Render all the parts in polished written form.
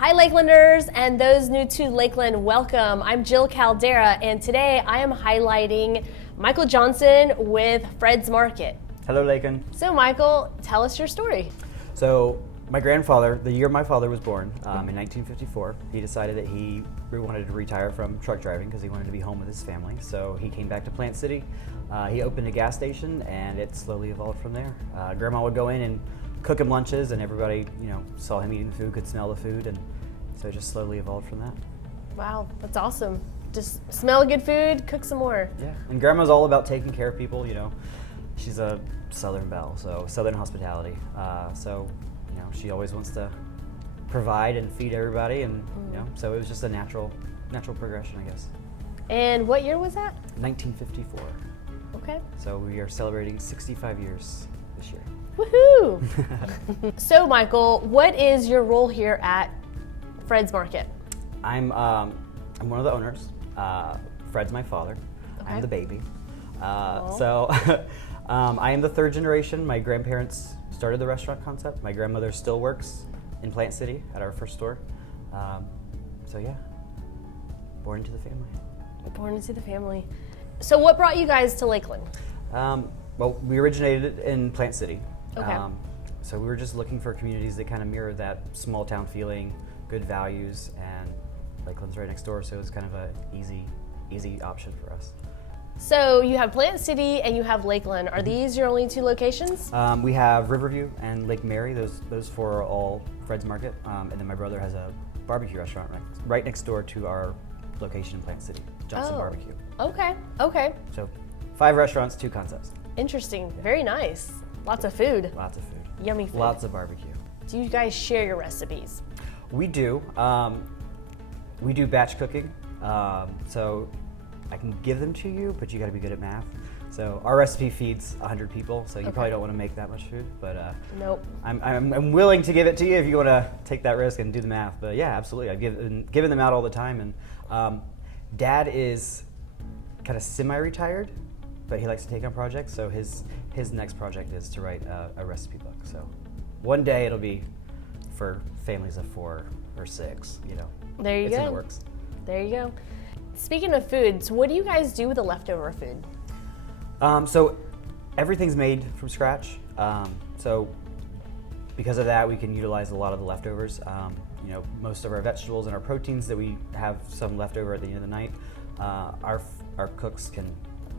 Hi Lakelanders and those new to Lakeland, welcome. I'm Jill Caldera and today I am highlighting Michael Johnson with Fred's Market. Hello Lakeland. So Michael, tell us your story. So my grandfather, the year my father was born, in 1954, he decided that he wanted to retire from truck driving because he wanted to be home with his family. So he came back to Plant City. He opened a gas station and it slowly evolved from there. Grandma would go in and cook him lunches and everybody, saw him eating the food, could smell the food, and so it just slowly evolved from that. Wow, that's awesome. Just smell good food, cook some more. Yeah, and Grandma's all about taking care of people, She's a Southern belle, so Southern hospitality. She always wants to provide and feed everybody, and so it was just a natural progression, I guess. And what year was that? 1954. Okay. So we are celebrating 65 years this year. Woohoo! So Michael, what is your role here at Fred's Market? I'm one of the owners. Fred's my father. Okay. I'm the baby. I am the third generation. My grandparents started the restaurant concept. My grandmother still works in Plant City at our first store. Born into the family. Born into the family. So what brought you guys to Lakeland? Well, we originated in Plant City. Okay. So we were just looking for communities that kind of mirror that small town feeling, good values, and Lakeland's right next door, so it was kind of an easy option for us. So you have Plant City and you have Lakeland. Are these your only two locations? We have Riverview and Lake Mary. Those four are all Fred's Market. And then my brother has a barbecue restaurant right next door to our location in Plant City, Johnson Barbecue. Okay. So 5 restaurants, 2 concepts. Interesting. Very nice. Lots of food. Lots of food. Yummy food. Lots of barbecue. Do you guys share your recipes? We do. We do batch cooking. So I can give them to you, but you got to be good at math. So our recipe feeds 100 people, so you probably don't want to make that much food. But nope. I'm willing to give it to you if you want to take that risk and do the math. But yeah, absolutely. I've given them out all the time. And Dad is kind of semi-retired, but he likes to take on projects. So his next project is to write a recipe book. So one day it'll be for families of 4 or 6. There you it's go. In the works. There you go. Speaking of foods, what do you guys do with the leftover food? So everything's made from scratch. So because of that, we can utilize a lot of the leftovers. Most of our vegetables and our proteins that we have some leftover at the end of the night, our cooks can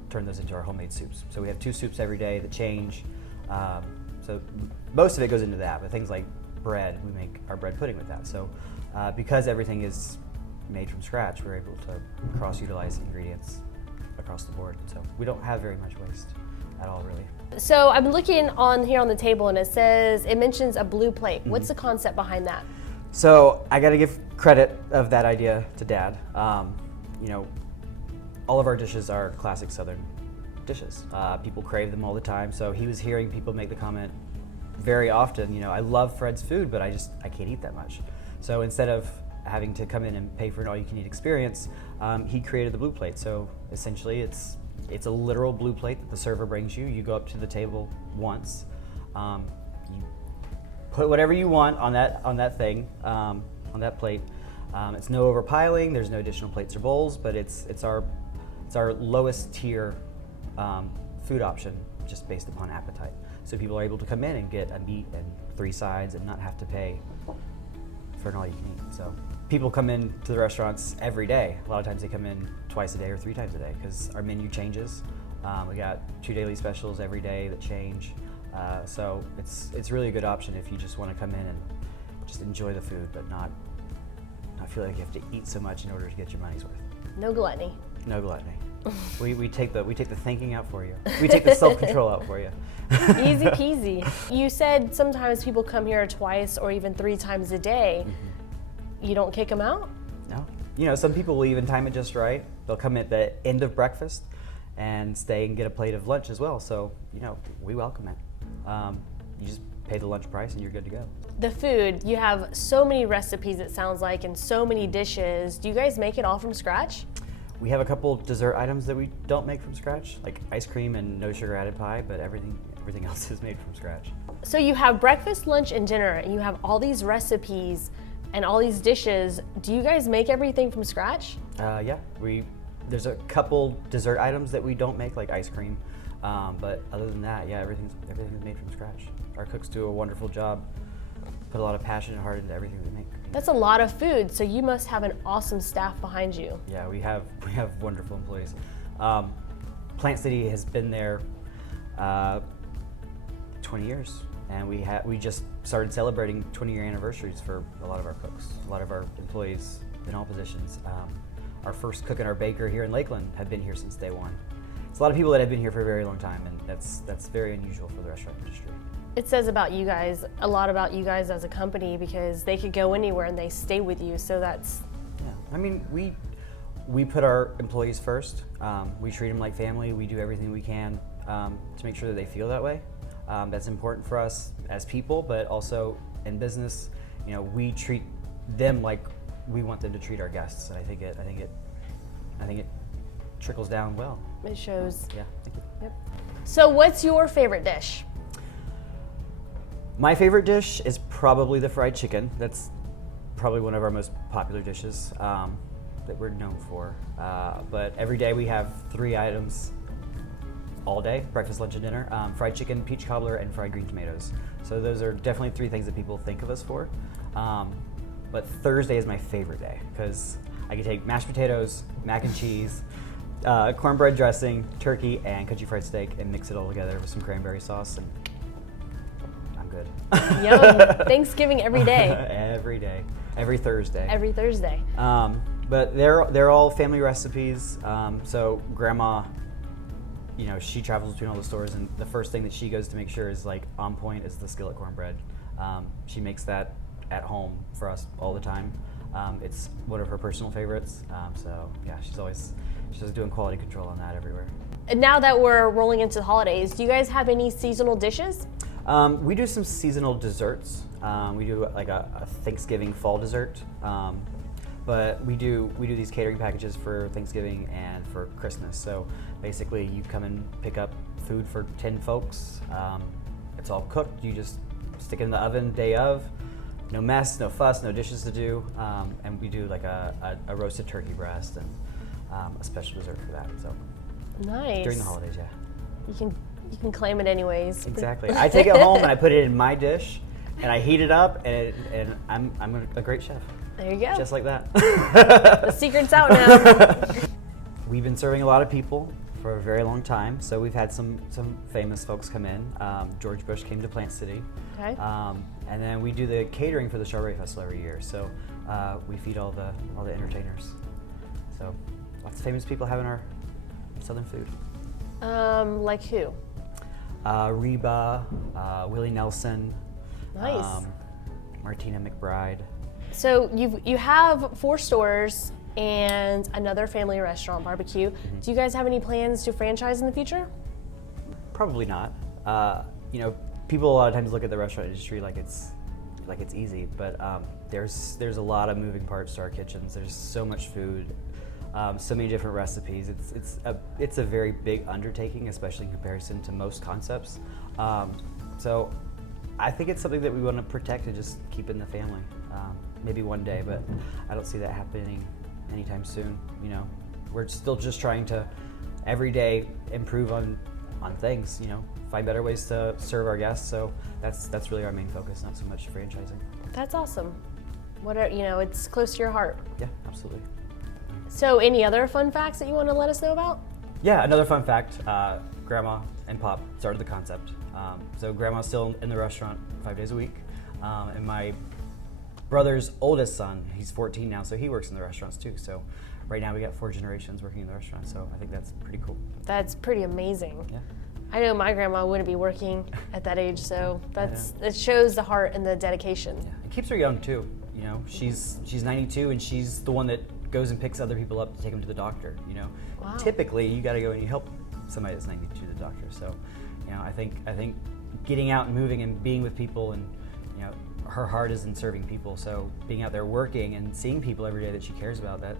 turn those into our homemade soups. So we have 2 soups every day that change. So most of it goes into that, but things like bread, we make our bread pudding with that. So because everything is made from scratch, we're able to cross-utilize ingredients across the board. So we don't have very much waste at all, really. So I'm looking on here on the table and it mentions a blue plate. What's the concept behind that? So I got to give credit of that idea to Dad. All of our dishes are classic Southern dishes. People crave them all the time. So he was hearing people make the comment very often, I love Fred's food, but I can't eat that much. So instead of having to come in and pay for an all-you-can-eat experience, he created the blue plate. So essentially, it's a literal blue plate that the server brings you. You go up to the table once, you put whatever you want on that thing, on that plate. It's no overpiling. There's no additional plates or bowls, but it's our lowest tier food option, just based upon appetite. So people are able to come in and get a meat and 3 sides and not have to pay for an all-you-can-eat. So people come in to the restaurants every day. A lot of times they come in twice a day or 3 times a day because our menu changes. We got 2 daily specials every day that change. So it's really a good option if you just want to come in and just enjoy the food, but not feel like you have to eat so much in order to get your money's worth. No gluttony. No gluttony. We take the thinking out for you. We take the self-control out for you. Easy peasy. You said sometimes people come here twice or even 3 times a day. Mm-hmm. You don't kick them out? No. Some people will even time it just right. They'll come at the end of breakfast and stay and get a plate of lunch as well. So, we welcome it. You just pay the lunch price and you're good to go. The food, you have so many recipes, it sounds like, and so many dishes. Do you guys make it all from scratch? We have a couple dessert items that we don't make from scratch, like ice cream and no sugar added pie, but everything else is made from scratch. So you have breakfast, lunch, and dinner, and you have all these recipes. and all these dishes. Do you guys make everything from scratch? Yeah, there's a couple dessert items that we don't make, like ice cream, but other than that, yeah, everything's made from scratch. Our cooks do a wonderful job, put a lot of passion and heart into everything we make. That's a lot of food, so you must have an awesome staff behind you. Yeah, we have wonderful employees. Plant City has been there 20 years, and we just started celebrating 20-year anniversaries for a lot of our cooks, a lot of our employees in all positions. Our first cook and our baker here in Lakeland have been here since day one. It's a lot of people that have been here for a very long time, and that's very unusual for the restaurant industry. It says about you guys, a lot about you guys as a company, because they could go anywhere and they stay with you, so that's... Yeah, I mean, we put our employees first. We treat them like family. We do everything we can to make sure that they feel that way. That's important for us as people, but also in business. You know, we treat them like we want them to treat our guests, and I think it trickles down well. It shows. Yeah, thank you. Yep. So what's your favorite dish? My favorite dish is probably the fried chicken. That's probably one of our most popular dishes that we're known for. But every day we have 3 items all day, breakfast, lunch, and dinner. Fried chicken, peach cobbler, and fried green tomatoes. So those are definitely 3 things that people think of us for. But Thursday is my favorite day because I can take mashed potatoes, mac and cheese, cornbread dressing, turkey, and country fried steak and mix it all together with some cranberry sauce, and I'm good. Yum. Thanksgiving every day. Every day. Every Thursday. Every Thursday. But they're all family recipes. So grandma, you know, she travels between all the stores, and the first thing that she goes to make sure is like on point is the skillet cornbread. She makes that at home for us all the time. It's one of her personal favorites. So yeah, she's always doing quality control on that everywhere. And now that we're rolling into the holidays, do you guys have any seasonal dishes? We do some seasonal desserts. We do like a Thanksgiving fall dessert. But we do these catering packages for Thanksgiving and for Christmas. So basically, you come and pick up food for 10 folks. It's all cooked. You just stick it in the oven day of. No mess, no fuss, no dishes to do. And we do like a roasted turkey breast and a special dessert for that. So nice. During the holidays, yeah. You can claim it anyways. Exactly. I take it home and I put it in my dish, and I heat it up, and I'm a great chef. There you go. Just like that. The secret's out now. We've been serving a lot of people for a very long time, so we've had some famous folks come in. George Bush came to Plant City. Okay. And then we do the catering for the Strawberry Festival every year. So we feed all the entertainers. So lots of famous people having our Southern food. Like who? Reba, Willie Nelson. Nice. Martina McBride. So you have 4 stores and another family restaurant, barbecue. Mm-hmm. Do you guys have any plans to franchise in the future? Probably not. You know, people a lot of times look at the restaurant industry like it's easy, but there's a lot of moving parts to our kitchens. There's so much food, so many different recipes. It's a very big undertaking, especially in comparison to most concepts. So I think it's something that we want to protect and just keep in the family. Maybe one day, but I don't see that happening anytime soon. You know, we're still just trying to every day improve on things. You know, find better ways to serve our guests. So that's really our main focus, not so much franchising. That's awesome. It's close to your heart. Yeah, absolutely. So any other fun facts that you want to let us know about? Yeah, another fun fact, Grandma and Pop started the concept. So Grandma's still in the restaurant 5 days a week. And my brother's oldest son, he's 14 now, so he works in the restaurants too. So right now we got 4 generations working in the restaurant, so I think that's pretty cool. That's pretty amazing. Yeah. I know my grandma wouldn't be working at that age, so it shows the heart and the dedication. Yeah. It keeps her young too. You know, she's 92 and she's the one that goes and picks other people up to take them to the doctor. You know, Wow. Typically you got to go and you help somebody that's 92 to the doctor. So, you know, I think getting out and moving and being with people, and you know, her heart is in serving people. So being out there working and seeing people every day that she cares about, that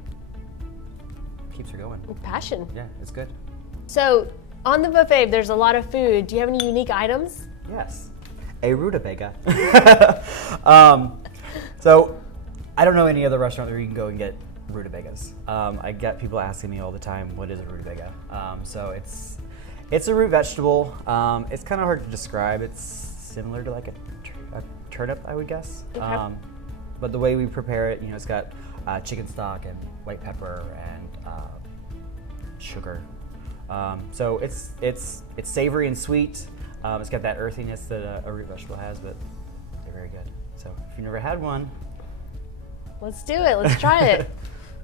keeps her going. Passion. Yeah, it's good. So on the buffet, there's a lot of food. Do you have any unique items? Yes, a rutabaga. So I don't know any other restaurant where you can go and get rutabagas. I get people asking me all the time, what is a rutabaga? So it's a root vegetable. It's kind of hard to describe. It's similar to like a turnip, I would guess. Okay. But the way we prepare it, it's got chicken stock and white pepper and sugar. So it's savory and sweet. It's got that earthiness that a root vegetable has, but they're very good. So if you've never had one, Let's do it. Let's try it.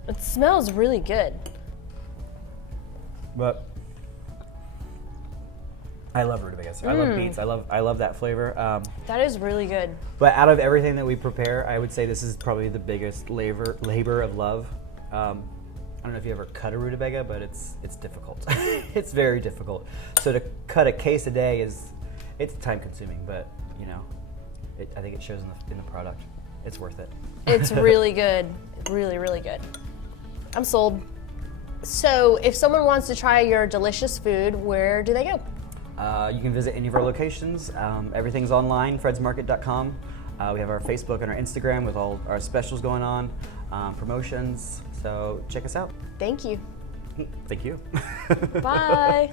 It smells really good. but I love rutabagas. I love beets. I love that flavor. That is really good. But out of everything that we prepare, I would say this is probably the biggest labor of love. I don't know if you ever cut a rutabaga, but it's difficult. It's very difficult. So to cut a case a day it's time consuming, but I think it shows in the product. It's worth it. It's really good. Really, really good. I'm sold. So if someone wants to try your delicious food, where do they go? You can visit any of our locations. Everything's online, fredsmarket.com. We have our Facebook and our Instagram with all our specials going on, promotions. So check us out. Thank you. Thank you. Bye.